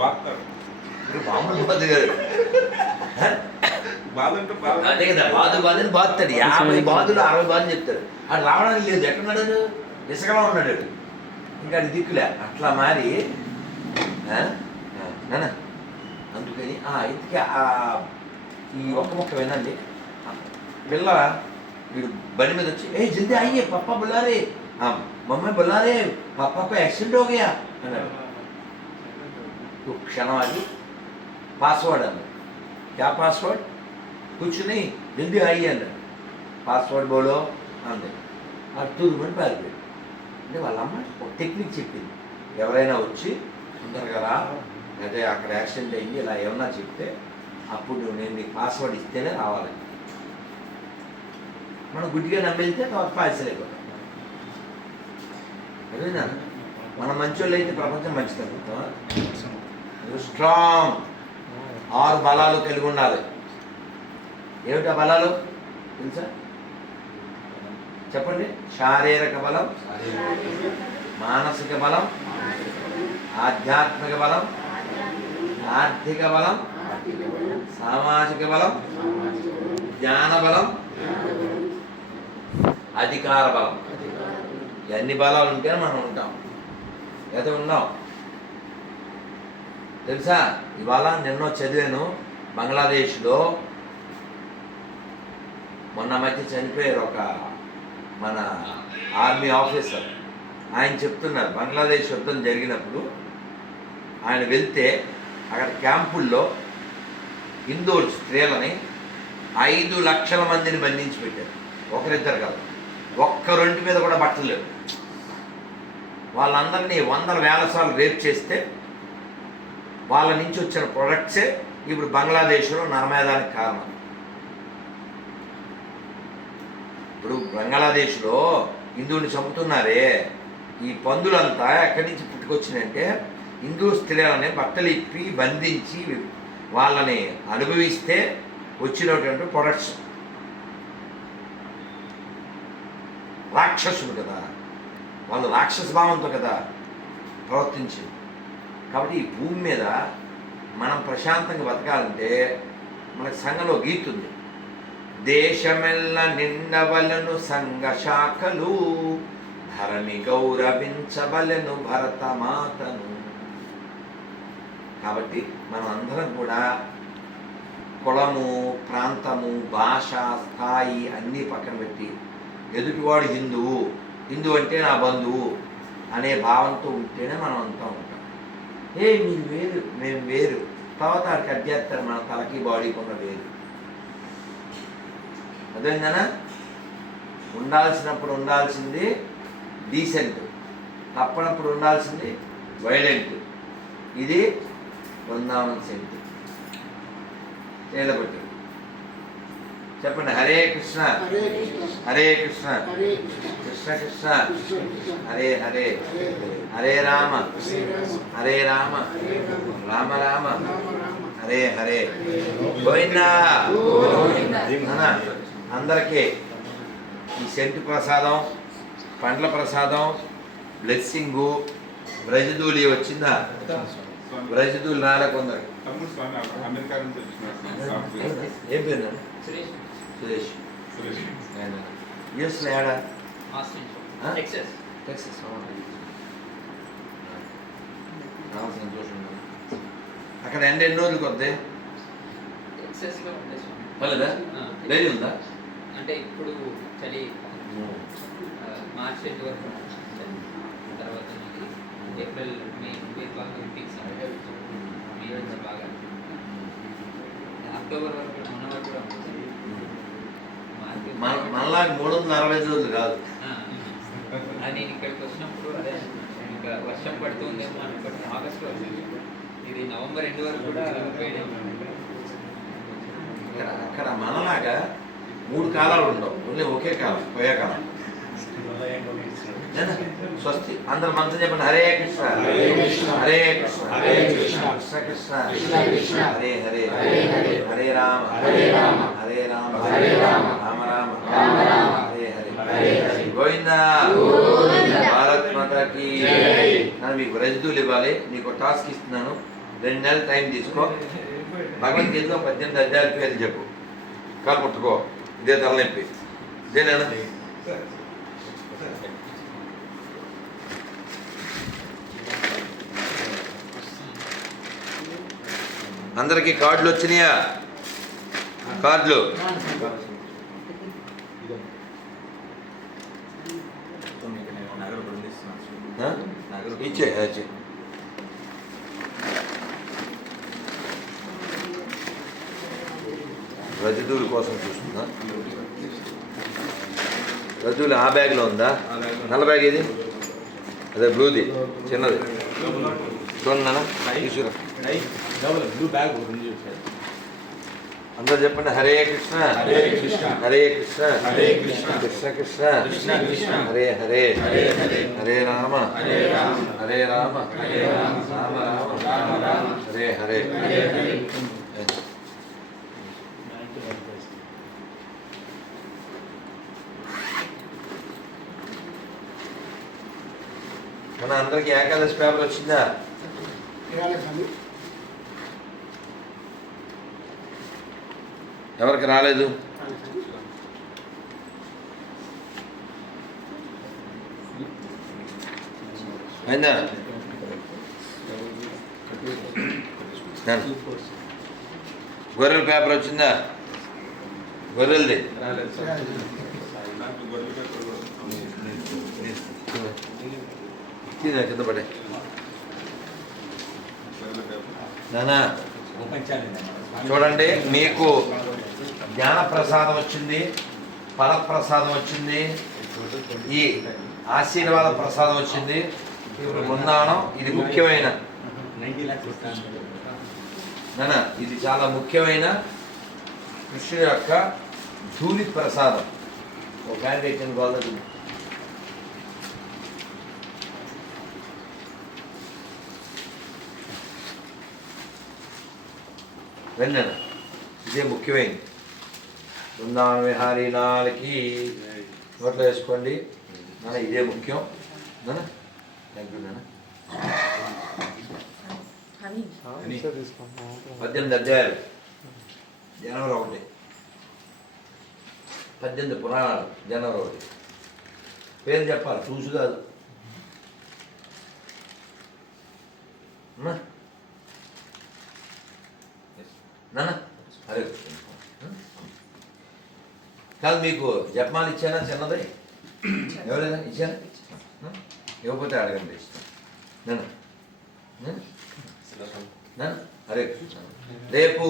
బాబు బతికారు అదే కదా బాధ బాధని బాధతాడు యాభై బాధలు అరవై బాధలు చెప్తాడు. అది రావడానికి లేదు. ఎక్కడున్నాడు? ఇసుకలో ఉన్నాడు. ఇంకా అది దిక్కులే. అట్లా మారి నానా అందుకని ఇంతకీ ఈ ఒక్క మొక్క వినండి. పిల్ల వీడు బండి మీద వచ్చి ఏ జల్దీ అయ్యే పప్ప బుల్లారే. మమ్మీ బుల్లారే పప్ప యాక్సిడెంట్ హోగయా అన్నాడు. క్షణం ఆగి పాస్వర్డ్ అన్నాడు క్యా పాస్వర్డ్ కూర్చుని జల్దీ అయ్యి అన్నాడు పాస్వర్డ్ బోలో అంది. ఆ తూరుమని పారిపోయాడు అంటే వాళ్ళ అమ్మ ఒక టెక్నిక్ చెప్పింది. ఎవరైనా వచ్చి తొందరగా రా లేదా అక్కడ యాక్సిడెంట్ అయింది ఇలా ఏమన్నా చెప్తే అప్పుడు నేను నీకు పాస్వర్డ్ ఇస్తేనే రావాలని. మనం గుడ్డిగా నమ్మితే పాయసం అయిపోతాం అదేనా? మనం మంచోళ్ళు అయితే ప్రపంచం మంచిది అనుకుంటామా స్ట్రాంగ్ ఆరు బలాలు కలిగి ఉండాలి. ఏమిటా బలాలు? తెలుసా? చెప్పండి. శారీరక బలం మానసిక బలం ఆధ్యాత్మిక బలం ఆర్థిక బలం సామాజిక బలం జ్ఞాన బలం అధికార బలం. ఎన్ని బలాలు ఉంటేనే మనం ఉంటాం. ఏదో ఉన్నాం. తెలుసా? ఇవాళ నిన్నో చదివాను బంగ్లాదేశ్లో. మొన్న మధ్య చనిపోయారు ఒక మన ఆర్మీ ఆఫీసర్. ఆయన చెప్తున్నారు బంగ్లాదేశ్ యుద్ధం జరిగినప్పుడు ఆయన వెళ్తే అక్కడ క్యాంపుల్లో హిందువులు స్త్రీలని ఐదు లక్షల మందిని బంధించి పెట్టారు. ఒకరిద్దరు కాదు ఒక్క రెండు మీద కూడా బట్టలు లేవు. వాళ్ళందరినీ వందల వేల సార్లు రేప్ చేస్తే వాళ్ళ నుంచి వచ్చిన ప్రొడక్ట్సే ఇప్పుడు బంగ్లాదేశ్లో నరమేదానికి కారణం. ఇప్పుడు బంగ్లాదేశ్లో హిందువుని చంపుతున్నారే. ఈ పందులంతా ఎక్కడి నుంచి పుట్టుకొచ్చినాయంటే హిందూ స్త్రీలని బట్టలు ఇప్పి బంధించి వాళ్ళని అనుభవిస్తే వచ్చినటువంటి ప్రొడక్ట్స్ రాక్షసులు కదా. వాళ్ళు రాక్షస భావంతో కదా ప్రవర్తించింది. కాబట్టి ఈ భూమి మీద మనం ప్రశాంతంగా బతకాలంటే మనకు సంఘంలో గీతుంది దేశమెల్ల నిండవలను సంఘ శాఖలు ధరణి గౌరవించవలను భరతమాతను. కాబట్టి మనం అందరం కూడా కులము ప్రాంతము భాష స్థాయి అన్నీ పక్కన పెట్టి ఎదుటివాడు హిందువు హిందువు అంటే నా బంధువు అనే భావంతో ఉంటేనే మనం అంతా ఉంటాం. ఏ మీరు వేరు మేము వేరు. తర్వాత ఆడికి చేస్తారు మన తలకి బాడీకి ఉన్న వేరు. అదేందనా ఉండాల్సినప్పుడు ఉండాల్సింది డీసెంట్. తప్పనప్పుడు ఉండాల్సింది వైలెంట్. ఇది బృందావన్ సెంట్ తేలబట్టి. చెప్పండి. హరే కృష్ణ. హరే కృష్ణ. హరే కృష్ణ. కృష్ణ హరే హరే. హరే రామ. హరే రామ. హరే రామ రామ. హరే హరే. గోవిందా. అందరికీ ఈ సెంటు ప్రసాదం పండ్ల ప్రసాదం బ్లెస్సింగు బ్రజదూలి వచ్చిందా? స్వామి బ్రజదూలి రాలే కొందరు. తమ్ముడు స్వామి అమెరికా నుంచి వచ్చిన సాఫ్ట్వేర్ ఏం పేరు? సురేష్ ఆయన యూఎస్లో ఏడా? టెక్సస్ చాలా సంతోషం అక్కడ ఎండ ఎన్ని రోజులు స్వామి పర్లేదా? డైలీ ఉందా? అంటే ఇప్పుడు చలి మార్చ్ వరకు. తర్వాత ఏప్రిల్ మే మే బాగా పీక్స్ మే బాగా. అక్టోబర్ వరకు మొన్న వరకు కూడా మనలాగా మూడు వందల అరవై ఐదు రోజులు కాదు నేను ఇక్కడికి వచ్చినప్పుడు అదే ఇంకా వర్షం పడుతుందేమో అనుకుంటే ఆగస్ట్లో వచ్చింది ఇది నవంబర్ ఎండ్ వరకు కూడా వేడి అక్కడ మనలాగా మూడు కాలాలు ఉండవు ఓన్లీ ఒకే కాలం పోయే కాలం? స్వస్తి అందరు మంత్రం చెప్పండి హరే కృష్ణ హరే కృష్ణ. హరే కృష్ణ హరే కృష్ణ. కృష్ణ కృష్ణ కృష్ణ కృష్ణ. హరే హరే హరే హరే. హరే రామ హరే రామ. హరే రామ హరే రామ. హరే హరే. గోవిందా. భారత్ మాతాకి. నన్ను మీకు రజదులు ఇవ్వాలి. నీకు టాస్క్ ఇస్తున్నాను. రెండు నెలలు టైం తీసుకో. భగవద్గీతలో పద్దెనిమిది అధ్యాయుల పేరు చెప్పు. కాలు ముట్టుకో ఇదే తలనొప్పి. ఇదేనా అందరికి కార్డులు వచ్చినాయా? కార్డులు ఆ? ఇచ్చే ఇచ్చే రజదూరి కోసం చూస్తుందా రజువులు ఆ బ్యాగ్లో ఉందా? నల్ల బ్యాగ్ ఇది అదే బ్లూది చిన్నది. చూడన్నా తీసుకురా బ్లూ బ్యాగ్ ఉంది సార్ అందరూ చెప్పండి హరే కృష్ణ హరే కృష్ణ. హరే కృష్ణ హరే కృష్ణ. కృష్ణ కృష్ణ కృష్ణ కృష్ణ. హరే హరే హరే హరే. హరే రామ హరే రామ. హరే రామ హరే రామ. రామ రామ రామ రామ. హరే హరే హరే హరే. మన అందరికి ఏకాదశి పేపర్ వచ్చిందా ఎవరికి రాలేదు? అయిందా. గొర్రెల పేపర్ వచ్చిందా? గొర్రెలది. కింద పడే. నానా చూడండి మీకు జ్ఞాన ప్రసాదం వచ్చింది ఫలప్రసాదం వచ్చింది ఈ ఆశీర్వాద ప్రసాదం వచ్చింది. ఇప్పుడు ముందానం ఇది ముఖ్యమైన. నైన్టీ ల్యాక్స్ ఇది చాలా ముఖ్యమైన కృష్ణుడి యొక్క ధూళి ప్రసాదం. ఒక ఆయన ఇచ్చిన వాళ్ళది వెళ్ళాను ఇదే ముఖ్యమైనది. బృందావన విహారీ లాల్కి నోట్లో వేసుకోండి. నాన్న ఇదే ముఖ్యం. నాన్న థ్యాంక్ యూ నాన్న. పద్దెనిమిది అధ్యాయాలు. జనవరి ఒకటి. పద్దెనిమిది పురాణాలు జనవరి ఒకటి. పేరు చెప్పాలి చూసు కాదు? నాన్న అరే కాదు మీకు జపమాలు ఇచ్చానా చిన్నది? ఎవరైనా ఇచ్చానా. ఇవ్వకపోతే అడగండి ఇస్తాను నాన్న. నాన్న? నాన్న? అరే రేపు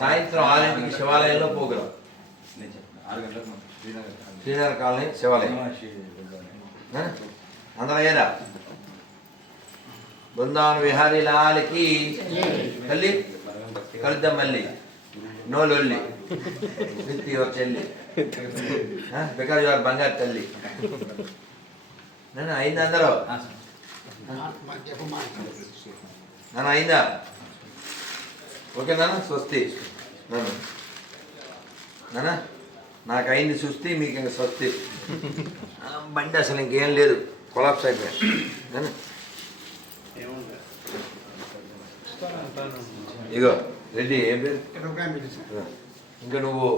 సాయంత్రం ఆరింటికి శివాలయంలో పోగ్రాం నేను చెప్తాను ఆరు గంటలకు మనం శ్రీనగర్ శ్రీనగర్ కాలనీ శివాలయం? అందరూ అయ్యారా బృందావన విహారీ లాల్కి తల్లి కలుద్దాం మళ్ళీ. నో లొల్లి విత్ యువర్ చెల్లి బికాజ్ యువర్ బంగారు తల్లి నేను అయింది అందరూ నాన్న అయిందా ఓకే నాన్న స్వస్తి నాన్న నాన్న నాకు అయింది సుస్తి మీకు ఇంకా స్వస్తి బండి అసలు ఇంకేం లేదు. కొలాప్స్ అయిపోయా. నాన్న ఇగో. రెడ్డి ఏం పేరు. ఇంకా నువ్వు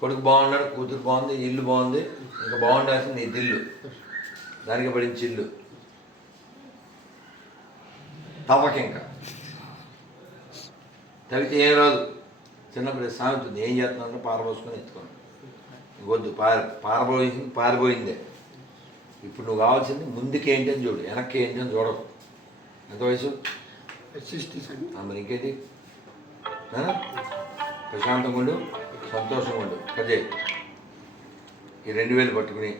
కొడుకు బాగున్నాడు కూతురు బాగుంది ఇల్లు బాగుంది ఇంకా బాగుండాల్సింది నీ దిల్లు. దానికి పడించి ఇల్లు తవ్వక ఇంకా. తవ్వితే ఏం రాదు. చిన్నప్పుడు సామెత ఉంది ఏం చేస్తున్నారంటే పారబోసుకొని ఎత్తుకోండి వద్దు పార పారబోయింది పారిపోయిందే ఇప్పుడు నువ్వు కావాల్సింది ముందుకి ఏంటి అని చూడు వెనక్కి ఏంటి అని చూడకు. ఎంత వయసు? మరి ఇంకేంటి? ప్రశాంతంగా ఉండు సంతోషంగా ఉండు. అదే ఈ రెండు వేలు పట్టుకుని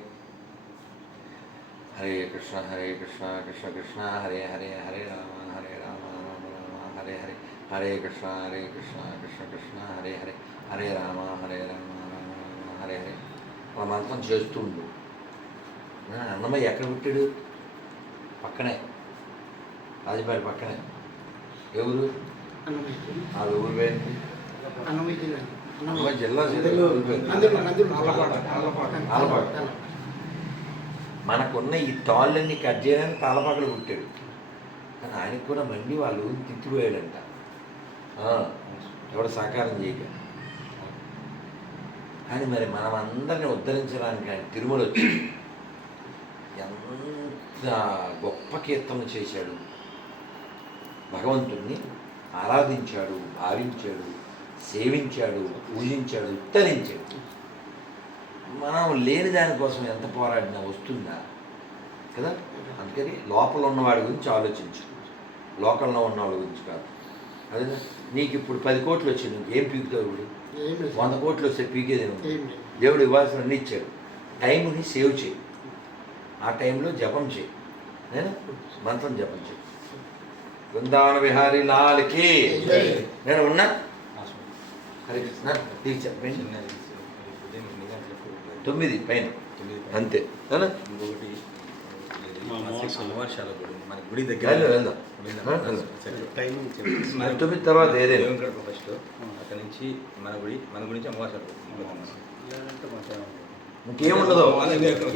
హరే కృష్ణ హరే కృష్ణ కృష్ణ కృష్ణ హరే హరే హరే రామ హరే రామ రామ రామ హరే హరే హరే కృష్ణ హరే కృష్ణ కృష్ణ కృష్ణ హరే హరే హరే రామ హరే రామ రామ రామ హరే హరే. అలా మంత్రం చేస్తూ ఉండు. అన్నమయ్య ఎక్కడ పుట్టాడు? పక్కనే. రాజపాడి పక్కనే. ఎవరు ఆ ఊరు పోయింది అన్నమయ్య జిల్లా. మనకున్న ఈ తాళ్ళన్నీ కట్ చేయడానికి తాళపాకలు పుట్టాడు కానీ ఆయనకు కూడా మళ్ళీ వాళ్ళు తిట్టిపోయాడంట. ఆ, ఎవడ సహకారం చేయక. కానీ మరి మనం అందరిని ఉద్ధరించడానికి ఆయన తిరుమల వచ్చి ఎంత గొప్ప కీర్తన చేశాడు. భగవంతుణ్ణి ఆరాధించాడు భావించాడు సేవించాడు పూజించాడు ఉత్తరించాడు. మనం లేని దానికోసం ఎంత పోరాడినా వస్తుందా? కదా? అందుకని లోపల ఉన్నవాడి గురించి ఆలోచించు. లోకల్లో ఉన్నవాడి గురించి కాదు. అదే నీకు ఇప్పుడు పది కోట్లు వచ్చి నువ్వు ఏం పీకుతావు ఇప్పుడు. వంద కోట్లు వస్తే పీకేది. దేవుడు ఇవ్వాల్సిన అన్ని ఇచ్చాడు. టైంని సేవ్ చేయి. ఆ టైంలో జపం చేయి. నేను మంత్రం జపం చేయి. బృందావన విహారీ లాల్కి. నేను ఉన్నా? చెప్పండి? తొమ్మిది పైన. అంతే? ఇంకొకటి. గుడి దగ్గర తొమ్మిది తర్వాత ఏదైనా. ఫస్ట్ అక్కడ నుంచి మన గుడి మన గురించి అమ్మవారిశాల గుడి. ఇంకేముండదు.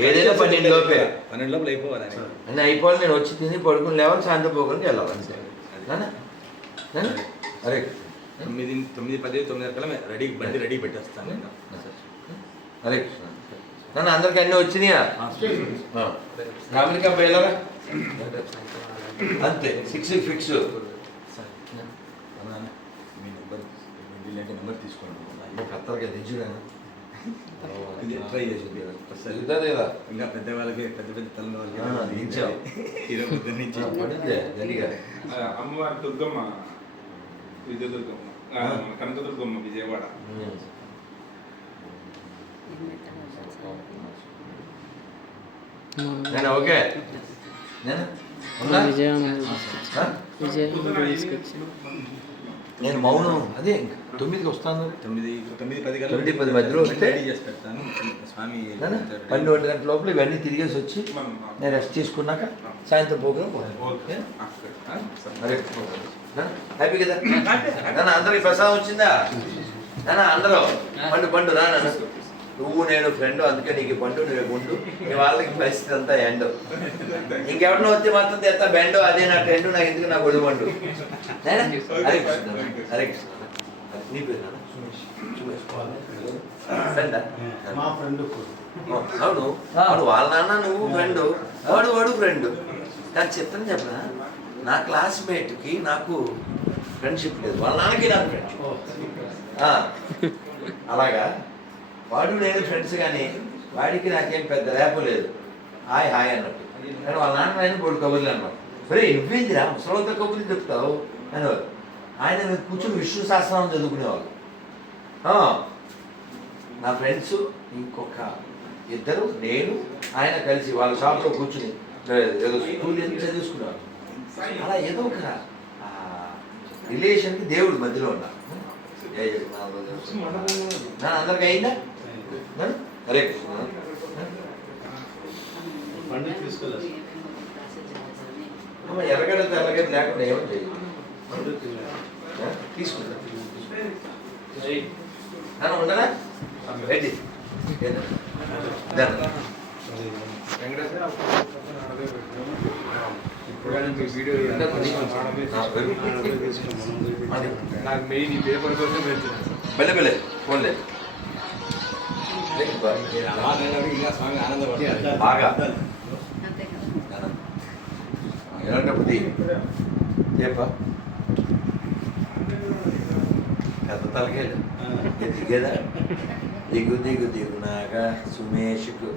ఏదైనా పన్నెండు లోపే. పన్నెండు లోపల అయిపోవాలి అని. అన్నీ అయిపోవాలి నేను వచ్చి తిని పడుకుని లేవాలి సాయంత్రం పోకడానికి వెళ్ళాలి అంతే? హరే తొమ్మిది తొమ్మిది పది తొమ్మిది కల్లా రెడీ బండి రెడీ పెట్టేస్తాను నేను. హరే కృష్ణ నాన్న అందరికి అన్నీ వచ్చినాయా. అమెరికా పోయేలాగా అంతే. Six fix? మీ నెంబర్ ఇలాంటి నెంబర్ తీసుకోండి. కత్తలకి దించుడాను ఇది ట్రై చేసి ఒకసారి. లేదా ఇంకా పెద్ద వాళ్ళకి పెద్ద పెద్ద తల ఆ, దించావు. ఇరవై పొద్దున్న నుంచి. పడిందే గట్టిగా. అమ్మవారి దుర్గమ్మ. విజయ దుర్గమ్మ ఆ, కనక దుర్గమ్మ విజయవాడ. ఓకే? విజయం? విజయం నేను మౌనం అదే తొమ్మిదికి వస్తాను. తొమ్మిది తొమ్మిది పది తొమ్మిది పది మధ్యలో వస్తే రెడీ చేసి పెడతాను స్వామి పన్నెండు గంటల లోపల ఇవన్నీ తిరిగేసి వచ్చి నేను రెస్ట్ తీసుకున్నాక సాయంత్రం ప్రోగ్రామ్ హ్యాపీ కదా? అందరికి ప్రసాదం వచ్చిందా? అందరూ పండు పండు రా నాన్న నువ్వు నేను ఫ్రెండ్ అందుకే నీకు పండు నువ్వు గుండు. నీ వాళ్ళకి పరిస్థితి అంతా ఎండు ఇంకెవరినో వచ్చి మాత్రం తెస్తా బెండు అదే నా ట్రెండ్ నాకు ఎందుకు నాకు ఒడి పండు? హరే కృష్ణ. హరే కృష్ణ. నీ పేరు? ఫ్రెండా? ఫ్రెండ్ అవును. వాడు వాళ్ళ నాన్న నువ్వు ఫ్రెండ్ వాడు వాడు ఫ్రెండ్ నాకు చెప్తాను చెప్పనా? నా క్లాస్మేట్కి నాకు ఫ్రెండ్షిప్ లేదు. వాళ్ళ నాన్నకి నాకు ఫ్రెండ్షిప్ అలాగా? వాడు నేను ఫ్రెండ్స్ కానీ వాడికి నాకేం పెద్ద రేపు లేదు. హాయ్ హాయ్ అన్నట్టు. కానీ వాళ్ళ నాన్న ఆయన పొడి కబుర్లు అన్నమాట సరే నువ్వేందిరా? ముసలితో కబుర్లు చెప్తావు? అనేవారు ఆయన కూర్చొని విష్ణు శాస్త్రం చదువుకునేవాళ్ళు. నా ఫ్రెండ్స్ ఇంకొక ఇద్దరు నేను ఆయన కలిసి వాళ్ళ షాప్లో కూర్చుని ఏదో స్కూల్ ఎంత చదివించుకున్నారు అలా ఏదో ఒక రిలేషన్కి దేవుడు మధ్యలో ఉన్నా. ఏ జగన్నాథ నా అందరికి అయిందా? హరే కృష్ణ ఎర్రగడ్డ తెల్లగడ్డ లేకుండా ఏమో చేయదు పండు తిన్నాను ఆ? తీసుకుంటా. ఉండరా రెడ్డి నాకు మెయిన్ ఈ పేపర్ కోసం బెల్లె ఫోన్లే. బాగా ఎలాంటప్పుడు తీ. చెప్పా పెద్ద తలకేళ్ళు ఏ దిగేదా దిగు దిగు దిగునాక సుమేష్కు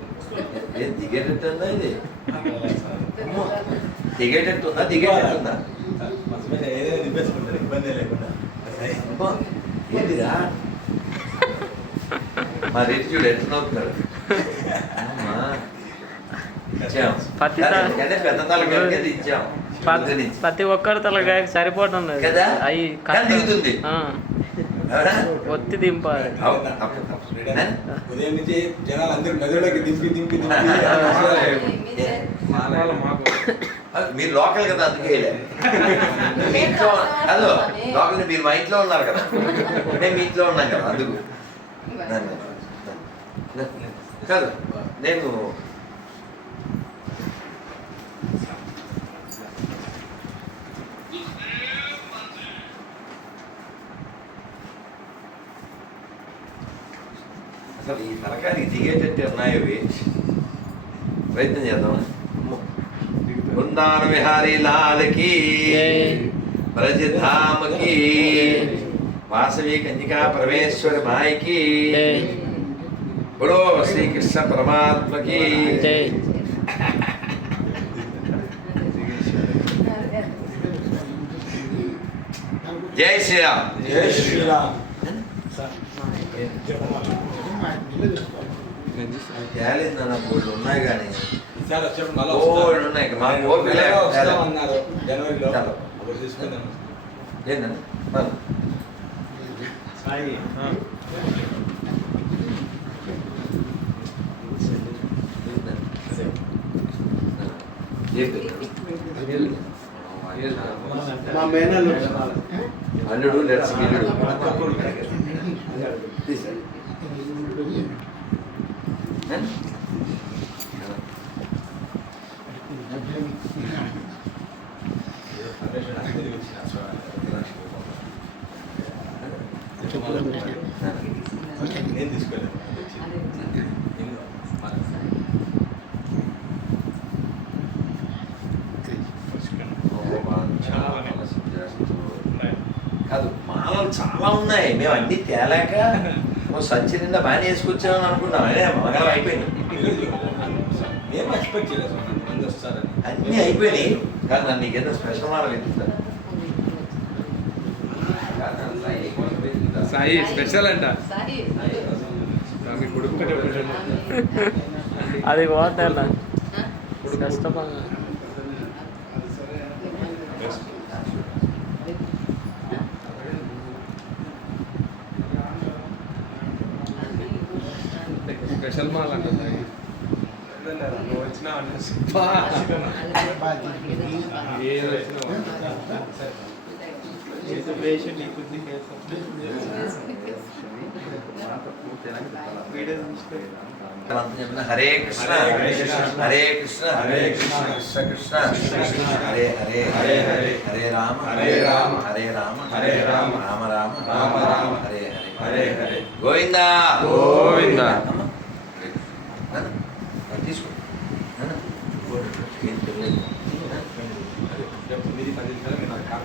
ఏ దిగేటట్టుందా ఇది అమ్మో, దిగేటట్టుందా దిగేటట్టుందా ఏదైనా నింపేసుకుంటారు ఇబ్బంది లేకుండా అమ్మో, ఏందిరా మా రెడ్డి చూడు ఎట్లా నవ్వుతున్నాడు అమ్మా, ఇచ్చాం. పత్తి తా- కానీ కానీ పెద్ద అది ఇచ్చాం. ప్రతి. ప్రతి ఒక్కరి తలకాయ సరిపోవటం లేదు కదా? అవి దిగుతుంది. ఒత్తి దింపాలి? ఉదయం నుంచి జనాలు అందరూ దింపి దింపి అది మీరు లోకల్ కదా అందుకే. మీ ఇంట్లో హలో లోకల్ మీరు మా ఇంట్లో ఉన్నారు కదా. మేము మీ ఇంట్లో ఉన్నాం కదా అందుకు. కాదు నేను అసలు ఈ తరకానికి దిగేటట్టు ఉన్నాయవి ప్రయత్నం చేద్దాం బృందాన విహారీ లాలకి బ్రజధామకి వాసవి కన్యకా పరమేశ్వరి మాయకి బుడో శ్రీకృష్ణ పరమాత్మకి జై జై శ్రీరామ్ జై శ్రీరామ్ తేలేదు నాన్న బోర్డు ఉన్నాయి కానీ బోర్డు ఉన్నాయి మా. వస్తామన్నారు జనవరిలో ఏంటండి పద. సాయి ఏం పేరు? మా మేనల్లు అల్లుడు లెట్స్ గిల్లుడు నేను తీసుకోలేదు కాదు మాలలు చాలా ఉన్నాయి మేము అన్ని తేలాక నువ్వు సంచి నిండా బాగానే వేసుకొచ్చామని అనుకున్నాం. అదే మగలం అయిపోయింది. మేము ఎక్స్పెక్ట్ చేయలేదు. అన్నీ అయిపోయినాయి. కానీ నన్ను నీకేదో స్పెషల్ మాల వెతుకుతాను సాయి స్పెషల్ అంట. అది పోతాను కష్టపడ స్పెషల్ మాల్ అంట సాయి నువ్వు వచ్చినా ఏది వచ్చినా హరే కృష్ణ హరే కృష్ణ. హరే కృష్ణ కృష్ణ. కృష్ణ. హరే హరే హరే హరే. హరే రామ హరే రామ. హరే రామ హరే రామ. రామ రామ రామ రామ. హరే హరే హరే హరే గోవిందా గోవిందా.